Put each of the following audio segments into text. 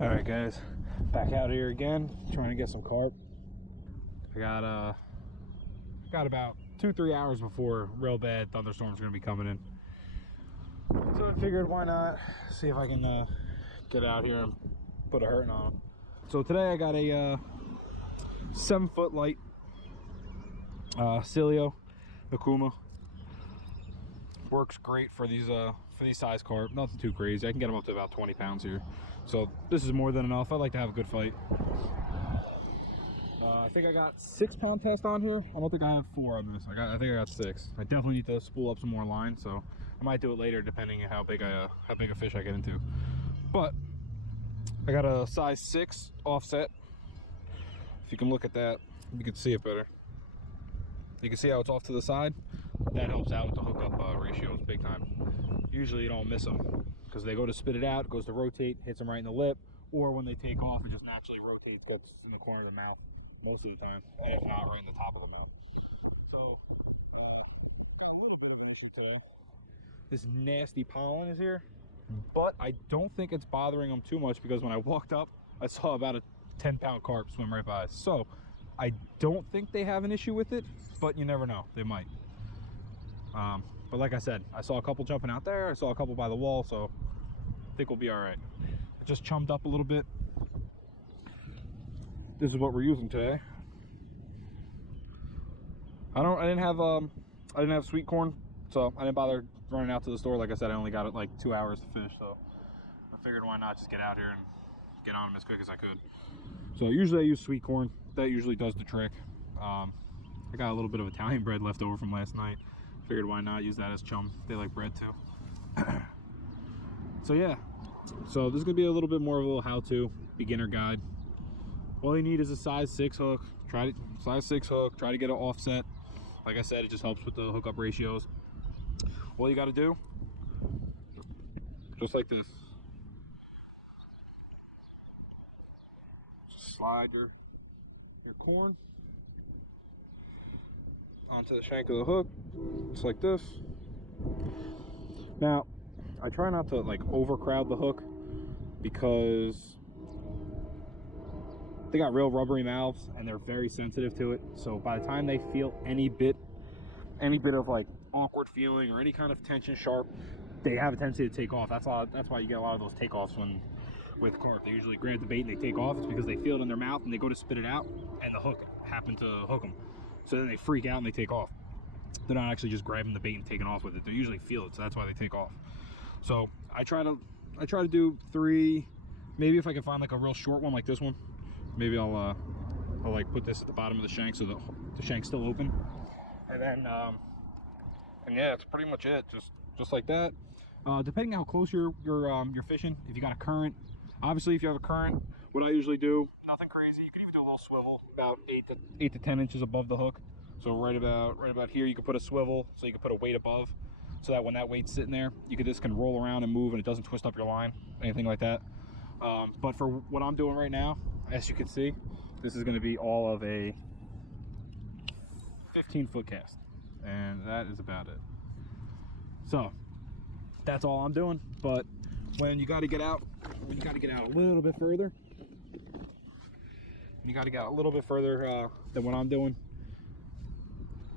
All right, guys, back out here again, trying to get some carp. I got about 2-3 hours before real bad thunderstorms are gonna be coming in. So I figured, why not see if I can get out here and put a hurting on them. So today I got a 7-foot light Cilio Nakuma. Works great for these size carp. Nothing too crazy. I can get them up to about 20 pounds here. So this is more than enough. I like to have a good fight. I think I got 6-pound test on here. I don't think I have 4 on this. I think I got 6. I definitely need to spool up some more line, so I might do it later depending on how big a fish I get into. But I got a size 6 offset. If you can look at that, you can see it better. You can see how it's off to the side. That helps out with the hookup ratios big time. Usually you don't miss them because they go to spit it out, it goes to rotate, hits them right in the lip, or when they take off, it just naturally rotates, gets in the corner of the mouth most of the time, and if not, right in the top of the mouth. So, got a little bit of an issue today. This nasty pollen is here, but I don't think it's bothering them too much because when I walked up, I saw about a 10-pound carp swim right by us. So, I don't think they have an issue with it, but you never know, they might. But like I said, I saw a couple jumping out there, I saw a couple by the wall, so I think we'll be all right. It just chummed up a little bit. This is what we're using today. I didn't have sweet corn, so I didn't bother running out to the store. Like I said, I only got it like 2 hours to fish, so I figured why not just get out here and get on them as quick as I could. So usually I use sweet corn. That usually does the trick. I got a little bit of Italian bread left over from last night. Figured why not use that as chum. They like bread too. So yeah, so this is gonna be a little bit more of a little how-to beginner guide. All you need is a size 6 hook. Size 6 hook, try to get an offset. Like I said, it just helps with the hookup ratios. All you got to do, just like this, just slide your corn onto the shank of the hook, just like this. Now, I try not to like overcrowd the hook because they got real rubbery mouths and they're very sensitive to it. So by the time they feel any bit of like awkward feeling or any kind of tension sharp, they have a tendency to take off. That's why you get a lot of those takeoffs with carp. They usually grab the bait and they take off. It's because they feel it in their mouth and they go to spit it out and the hook happened to hook them. So then they freak out and they take off. They're not actually just grabbing the bait and taking off with it. They usually feel it, so that's why they take off. So I try to do 3, maybe if I can find like a real short one like this one, maybe I'll like put this at the bottom of the shank so the shank's still open, and then and yeah, that's pretty much it. Just like that. Depending on how close you're fishing, if you got a current, obviously if you have a current, what I usually do, nothing crazy. You can even do a little swivel about 8 to 10 inches above the hook. So right about here, you can put a swivel, so you can put a weight above, so that when that weight's sitting there, this can roll around and move and it doesn't twist up your line, anything like that. But for what I'm doing right now, as you can see, this is going to be all of a 15-foot cast, and that is about it. So that's all I'm doing. But when you got to get out, a little bit further. You got to get out a little bit further than what I'm doing.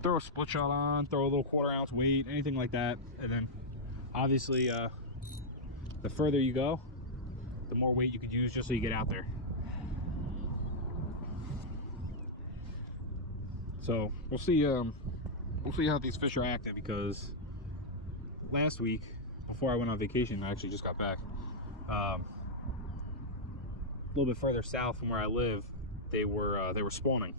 Throw a split shot on, throw a little 1/4 ounce weight, anything like that, and then obviously the further you go, the more weight you could use just so you get out there. So we'll see how these fish are acting, because last week before I went on vacation, I actually just got back, a little bit further south from where I live, they were spawning.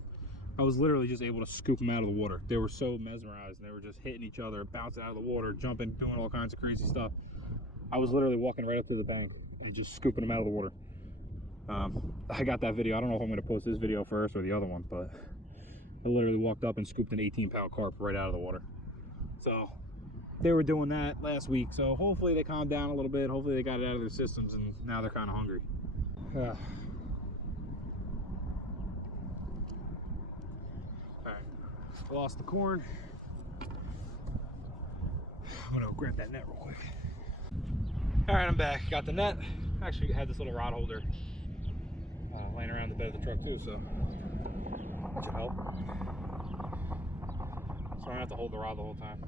I was literally just able to scoop them out of the water. They were so mesmerized, and they were just hitting each other, bouncing out of the water, jumping, doing all kinds of crazy stuff. I was literally walking right up to the bank and just scooping them out of the water. I got that video. I don't know if I'm going to post this video first or the other one, but I literally walked up and scooped an 18-pound carp right out of the water. So they were doing that last week. So hopefully they calmed down a little bit. Hopefully they got it out of their systems, and now they're kind of hungry. Alright, lost the corn. I'm gonna grab that net real quick. Alright, I'm back. Got the net. Actually had this little rod holder laying around the bed of the truck too, so that should help. So I don't have to hold the rod the whole time.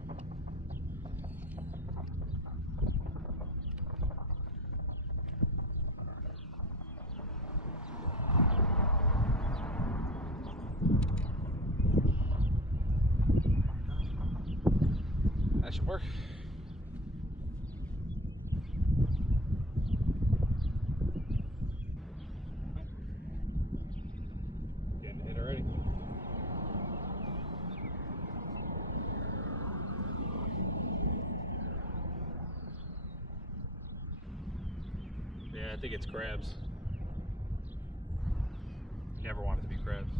That should work. Getting hit already. Yeah, I think it's crabs. Never wanted to be crabs.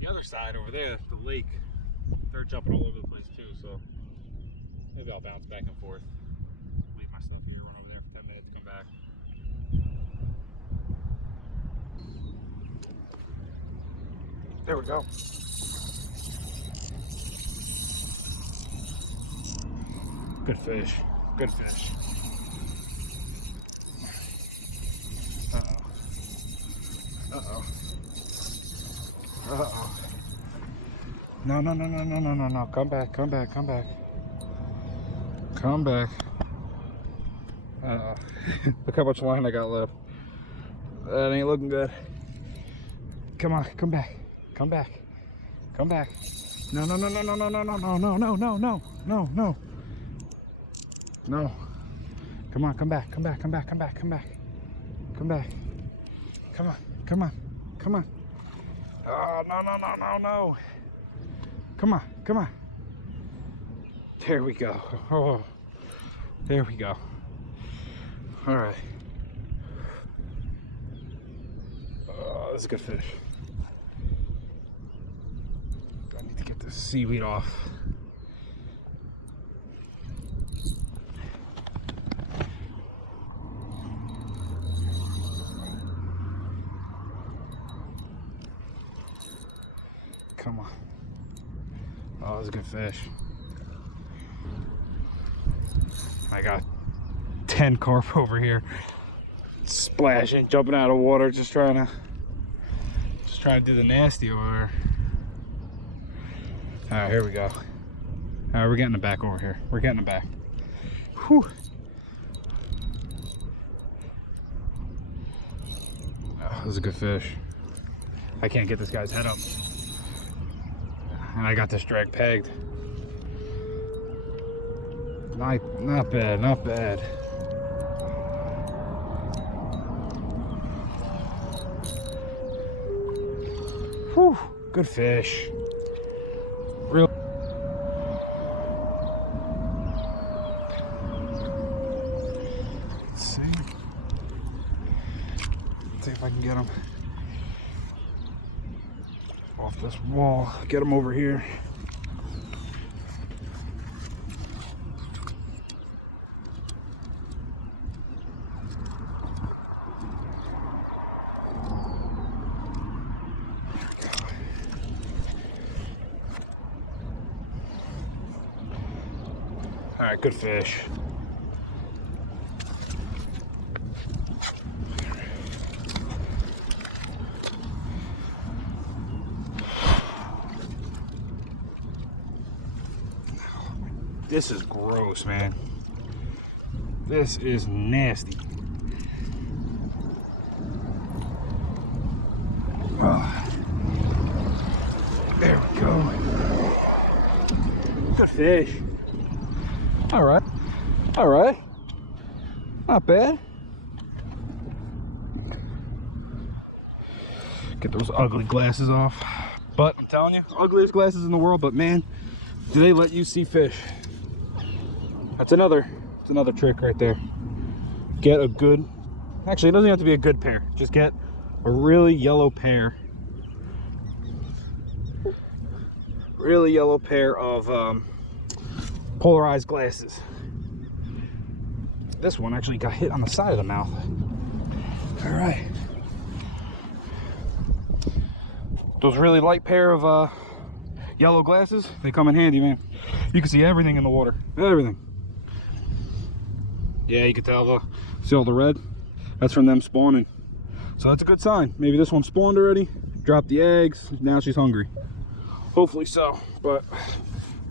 The other side over there, the lake, they're jumping all over the place too, so maybe I'll bounce back and forth. Leave my stuff here, run over there for 10 minutes, come back. There we go. Good fish. Good fish. Uh-oh. Uh-oh. Uh-oh. No, no, no, no, no, no, no, no. Come back, come back, come back. Come back. Uh-oh. Look how much line I got left. That ain't looking good. Come on, come back. Come back. Come back. No, no, no, no, no, no, no, no, no, no, no, no, no, no, no. No. Come on, come back, come back, come back, come back, come back. Come back. Come on, come on, come on. Oh, no, no, no, no, no. Come on, come on. There we go. Oh, there we go. All right. Oh, that's a good fish. I need to get this seaweed off. Come on. Oh, that's a good fish. I got 10 carp over here, splashing, jumping out of water, just trying to do the nasty over there. All right, here we go. All right, we're getting it back over here. We're getting it back. Whew. Oh, that was a good fish. I can't get this guy's head up. And I got this drag pegged. Not bad, not bad. Whew, good fish. Real. Let's see. Let's see if I can get him off this wall. Get him over here. All right, good fish. This is gross, man. This is nasty. Oh. There we go. Good fish. All right. All right. Not bad. Get those ugly glasses off. But I'm telling you, ugliest glasses in the world, but man, do they let you see fish. That's another trick right there. Get a good, actually it doesn't have to be a good pair. Just get a really yellow pair. Really yellow pair of polarized glasses. This one actually got hit on the side of the mouth. All right. Those really light pair of yellow glasses, they come in handy, man. You can see everything in the water. Everything. Yeah, you can tell, see all the red? That's from them spawning. So that's a good sign. Maybe this one spawned already, dropped the eggs, now she's hungry. Hopefully so, but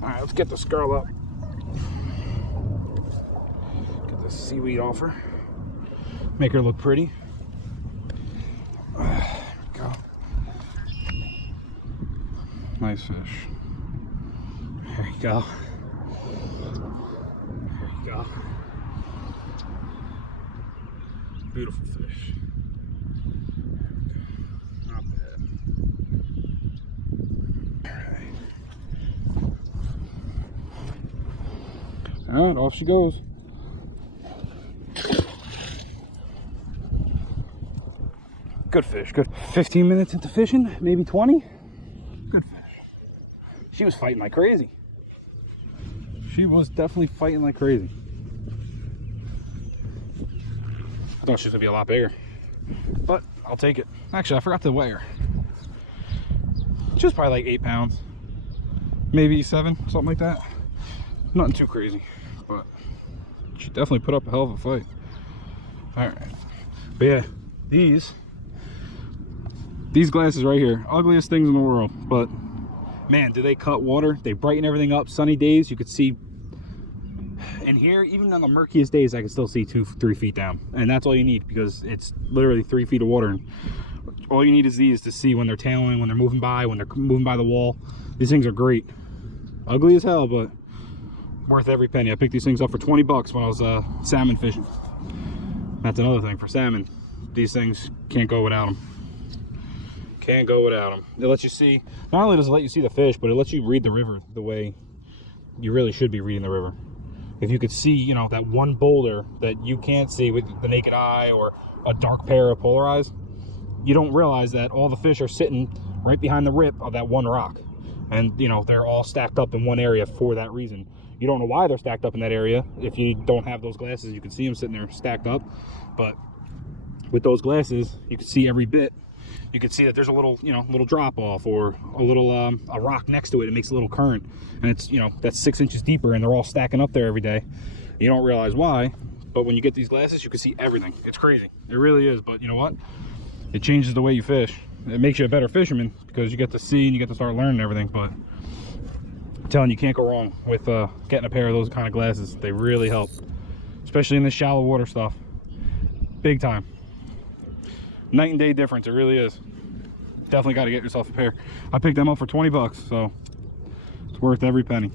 all right, let's get this girl up. Get this seaweed off her. Make her look pretty. There we go. Nice fish. There you go. There you go. Beautiful fish. Not bad. All right, off she goes. Good fish, good. 15 minutes into fishing, maybe 20. Good fish. She was fighting like crazy. She was definitely fighting like crazy. I thought she was gonna be a lot bigger, but I'll take it. Actually, I forgot to weigh her. She was probably like 8 pounds, maybe 7, something like that. Nothing too crazy, but she definitely put up a hell of a fight. All right, but yeah, these glasses right here, ugliest things in the world, but man, do they cut water. They brighten everything up. Sunny days, you could see in here, even on the murkiest days, I can still see 2-3 feet down, and that's all you need, because it's literally 3 feet of water, and all you need is these to see when they're tailing, when they're moving by, when they're moving by the wall. These things are great. Ugly as hell, but worth every penny. I picked these things up for 20 bucks when I was salmon fishing. That's another thing for salmon. These things can't go without them. Can't go without them. It lets you see, not only does it let you see the fish, but it lets you read the river the way you really should be reading the river. If you could see, you know, that one boulder that you can't see with the naked eye, or a dark pair of polar eyes, you don't realize that all the fish are sitting right behind the rip of that one rock. And, you know, they're all stacked up in one area for that reason. You don't know why they're stacked up in that area. If you don't have those glasses, you can see them sitting there stacked up. But with those glasses, you can see every bit. You can see that there's a little, you know, little drop off, or a little a rock next to it. It makes a little current, and it's, you know, that's 6 inches deeper, and they're all stacking up there every day. You don't realize why, but when you get these glasses, you can see everything. It's crazy. It really is. But you know what? It changes the way you fish. It makes you a better fisherman, because you get to see and you get to start learning everything. But I'm telling you, can't go wrong with getting a pair of those kind of glasses. They really help, especially in this shallow water stuff. Big time. Night and day difference. It really is. Definitely got to get yourself a pair. I picked them up for 20 bucks, so it's worth every penny.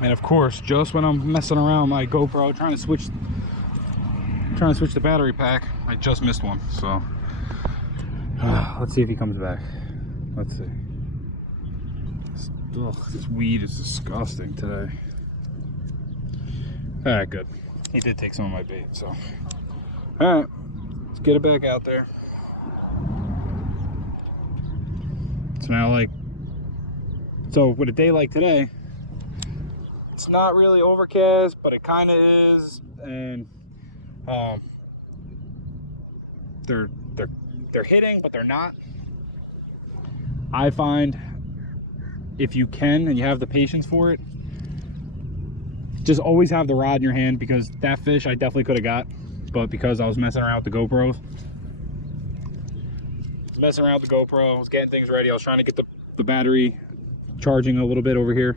And of course, just when I'm messing around my GoPro trying to switch the battery pack, I just missed one. So let's see if he comes back. Let's see. This weed is disgusting today. All right, good. He did take some of my bait, so all right, let's get it back out there. It's now like, so with a day like today, it's not really overcast, but it kind of is, and they're hitting, but they're not. I find if you can and you have the patience for it, just always have the rod in your hand, because that fish I definitely could have got, but because I was messing around with the GoPros, I was getting things ready. I was trying to get the battery charging a little bit over here,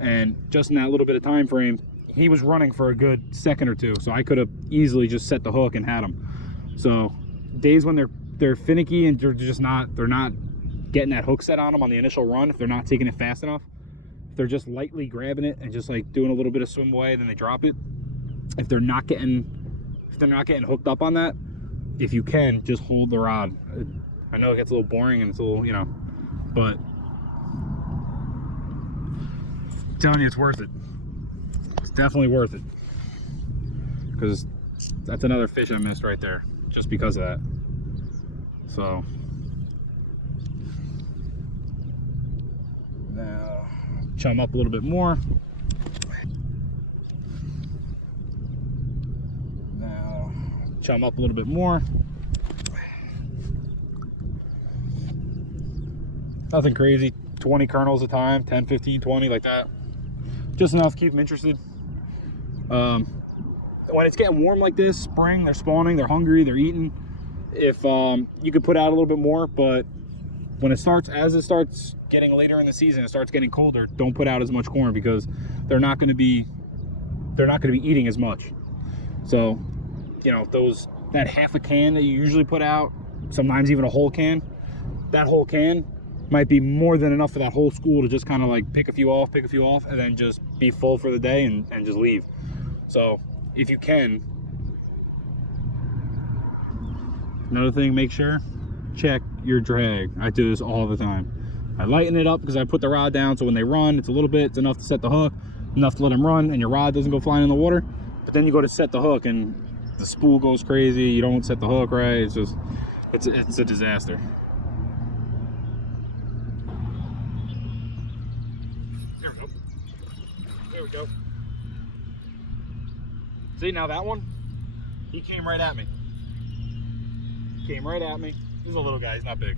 and just in that little bit of time frame, he was running for a good second or two, so I could have easily just set the hook and had him. So days when they're finicky and they're not getting that hook set on them on the initial run, if they're not taking it fast enough, if they're just lightly grabbing it and just like doing a little bit of swim away, then they drop it. If they're not getting hooked up on that, if you can, just hold the rod. I know it gets a little boring and it's a little, you know, but I'm telling you, it's worth it. It's definitely worth it, because that's another fish I missed right there just because of that. So now chum up a little bit more. Now chum up a little bit more. Nothing crazy, 20 kernels a time, 10, 15, 20, like that. Just enough to keep them interested. when it's getting warm like this, spring, they're spawning, they're hungry, they're eating. If you could put out a little bit more, but when as it starts getting later in the season, it starts getting colder, don't put out as much corn because they're not going to be eating as much. So, you know, that half a can that you usually put out, sometimes even a whole can, that whole can might be more than enough for that whole school to just kind of like pick a few off, and then just be full for the day and just leave. So if you can, another thing, make sure, check your drag. I do this all the time. I lighten it up because I put the rod down, so when they run, it's a little bit, it's enough to set the hook, enough to let them run, and your rod doesn't go flying in the water. But then you go to set the hook and the spool goes crazy, you don't set the hook right, it's just, it's a disaster. There we go. There we go. See, now that one, he came right at me. Came right at me. He's a little guy, he's not big.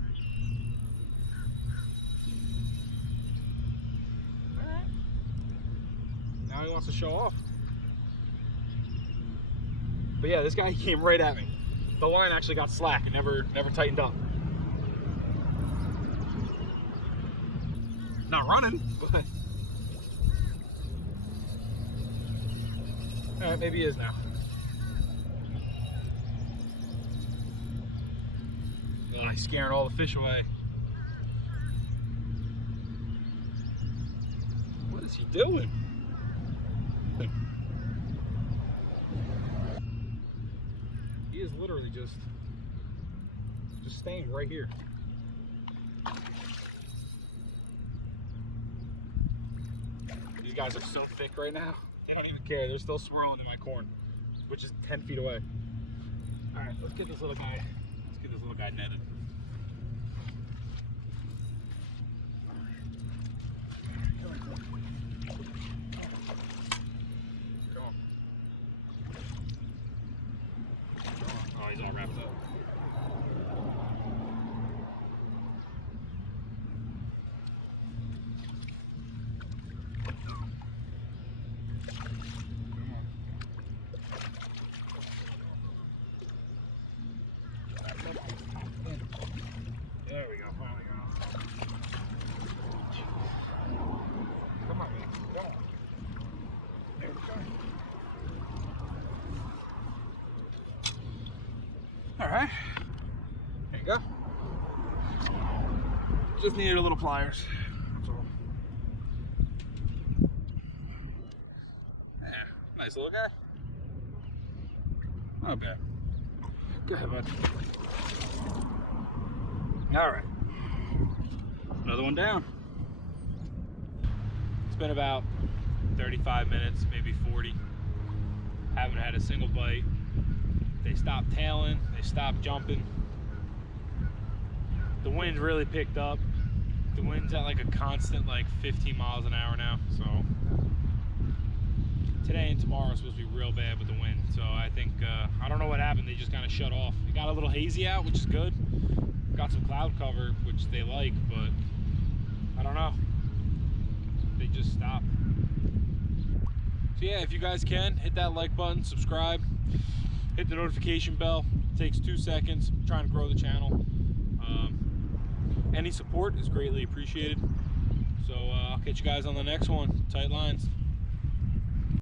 Alright. Now he wants to show off. But yeah, this guy came right at me. The line actually got slack and never tightened up. Not running, but alright, maybe he is now. Oh, he's scaring all the fish away. What is he doing? He is literally just staying right here. These guys are so thick right now. They don't even care. They're still swirling in my corn, which is 10 feet away. All right, let's get this little guy. Let's get this little guy netted. Oh, he's all wrapped up. There we go, finally got him. Come on, man. Come on. There we go. Alright. There you go. Just needed a little pliers. That's all. Yeah, nice little guy. Not bad. Go ahead, bud. Alright. Another one down. It's been about 35 minutes, maybe 40. Haven't had a single bite. They stopped tailing, they stopped jumping. The wind really picked up. The wind's at like a constant like 15 miles an hour now. So today and tomorrow are supposed to be real bad with the wind. So I think, I don't know what happened. They just kind of shut off. It got a little hazy out, which is good. Got some cloud cover, which they like, but I don't know. They just stopped. So yeah, if you guys can, hit that like button, subscribe, hit the notification bell. It takes 2 seconds. I'm trying to grow the channel. Any support is greatly appreciated. So I'll catch you guys on the next one. Tight lines.